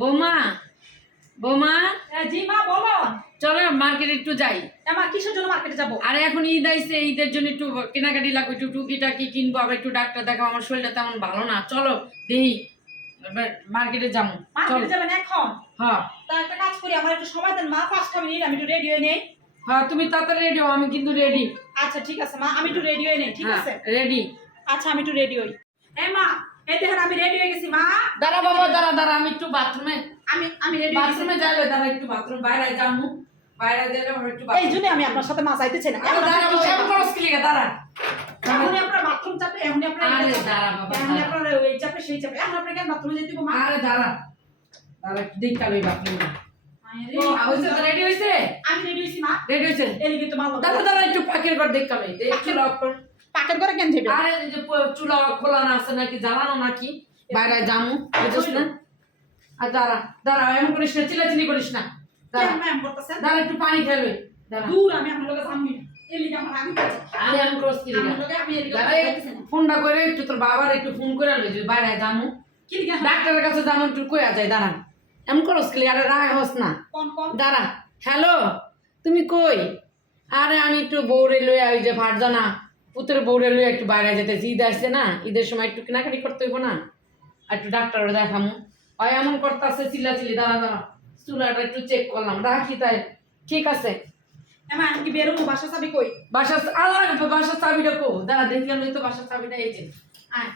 বৌমা বৌমা জি মা বলো। চলো মার্কেটে একটু যাই। মা কিসের জন্য মার্কেটে যাবো? আরে এখন ঈদ আইছে, ঈদের জন্য একটু কেনাকাটি লাগবে, একটু টুকিটাকি কিনবো, আবার একটু ডাক্তার দেখাবো, আমার শরীরটা তেমন ভালো না। চলো দেহি মার্কেটে যাবো। মার্কেটে যাবেন এখন? হ্যাঁ তা একটা কাজ করি, আমার একটু সময় দেন মা, 5টা মিনিট আমি একটু রেডি হয়ে নেই। হ্যাঁ তুমি তাড়াতাড়ি রেডি হও, আমি কিন্তু রেডি। আচ্ছা ঠিক আছে মা, আমি একটু রেডি হয়ে নেই। ঠিক আছে রেডি। আচ্ছা আমি একটু রেডি হই। মা এই দেখেন আমি রেডি হয়ে গেছি মা। দাঁড়া বাবা দাঁড়া, আমি একটু বাথরুমে আমি রেডি বাথরুমে যাইলে দাঁড়া, একটু বাথরুম বাইরে যাবো, বাইরে যাইলে আমরা একটু এই জন্য আমি আপনার সাথে মা যাইতেছি না। দাঁড়া কেমন করছ কি লিগা দাঁড়া। এখনই আপনার বাথরুম চাপে, এখনই আপনার আরে দাঁড়া বাবা, এখনই আপনার ওই চাপে সেই চাপে, এখন আপনি কেন বাথরুমে যেতে মা? আরে দাঁড়া একটু দেখতে হবে বাথরুমে। ও আওয়াজ রেডি হইছে? আমি রেডি হইছি মা। রেডি হইছে? এলিগে তো ভালো। দাঁড়া একটু পাকের ঘর দেখতে হবে, একটু লক কর। পাকের ঘরে কেন যাবে? আরে এই যে চুলা খোলা না আছে নাকি, জ্বালানো নাকি, বাইরে যামু বুঝছ না। আর দাঁড়া এমন করিস না, চিল্লাচিল্লি করিস না। কেন ম্যাম করতেছেন? দাঁড়া একটু পানি খেলবে। দাঁড়া দূর, আমি আপনার লগে যামই না। এলিগে আমার আগে আছে। আরে এমন করছ কি লিগা? আমার লগে আমি এলিগে দাঁড়া যাইতেছি না। ফোনটা করে একটু তোর বাবার একটু ফোন করে আনবে যে বাইরে যামু, কি লিগা? ডাক্তারের কাছে যামু, একটু কইয়া যায়। দাঁড়া এমন করছ কি লিগা? আরে রাগ হস না। কোন দাঁড়া। হ্যালো তুমি কই? আরে আমি একটু বউরে লইয়া, ওই যে ভারজানা পুত্রের বউরে লইয়া একটু বাইরে যেতেছি, ঈদ আসছে না, ঈদের সময় একটু কেনাকাটি করতে হইব না, আর একটু ডাক্তার দেখামু। হয় এমন করতেছে চিল্লাচিল্লি। দাঁড়া চুলাটা একটু চেক করলাম, রাখি তাই। ঠিক আছে এমা আমি কি বেরোবো? বাসা চাবি কই? বাসার বাসার চাবিটা কো? দাঁড়া দেখি আমি তো বাসার চাবিটা এই যে। আয়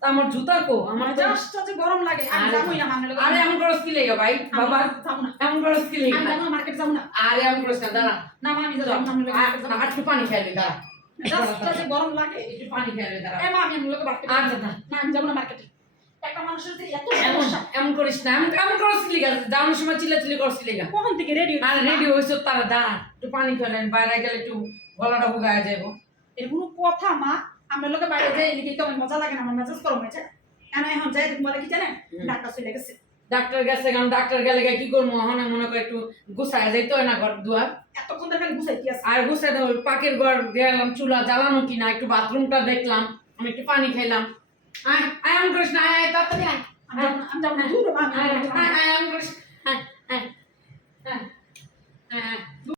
তা আমার জুতা কো? আমার তো জাস্ট যে গরম লাগে, আমি যাবই না আপনার লগে। আরে এমন করস কি লেগা ভাই বাবা? যাবো না। এমন করস কি আমি লেগা? যাবো না, মার্কেট যাবো না। আরে এমন করস না, দাঁড়া না মা আমি যাবো না, আপনার লগে মার্কেট যাবো না। আর একটু পানি খাইলে। দাঁড়া জাস্ট যে গরম লাগে। একটু পানি খাইলে। দাঁড়া মা আমি আপনার লগে মার্কেট আচ্ছা না, আমি যাবো না মার্কেটে। একটা মানুষের যে এত এমন সমস্যা। এমন করিস না, এমন করস কি লেগা? যাওয়ার সময় চিল্লাচিল্লি করস কি লেগা? কখন থেকে রেডি আর রেডি হইছ তারা? দাঁড়া একটু পানি খাইলেন, বাইরে গেলে একটু গলাটা হুগায় যাবো। এর কোনো কথা মা? আপনার লগে বাইরে যাই এলিগে তো আমার মজা লাগে না, আমার মেজাজ গরম হয়েছে। এখন যাই দেখবো কি জানেন, ডাক্তার চলে গেছে। ডাক্তার গেছে, কারণ ডাক্তার গেলে কি করবো, এখন মনে করে একটু গুছায় যাইতে হয় না ঘর দুয়ার। এতক্ষণ ধরে খালি গুছাইতে আছে। আর গুছাই দেবো, পাকের ঘর গেলাম, চুলা জ্বালানো কিনা, একটু বাথরুমটা দেখলাম, আমি একটু পানি খাইলাম। আয় আয় এমন করিস না, আয় তাড়াতাড়ি আয়। আমি যাবো না, দূর মা, আমি আয় যাবো না। আয় আয় এমন করিস। আয় আয় আয় আয়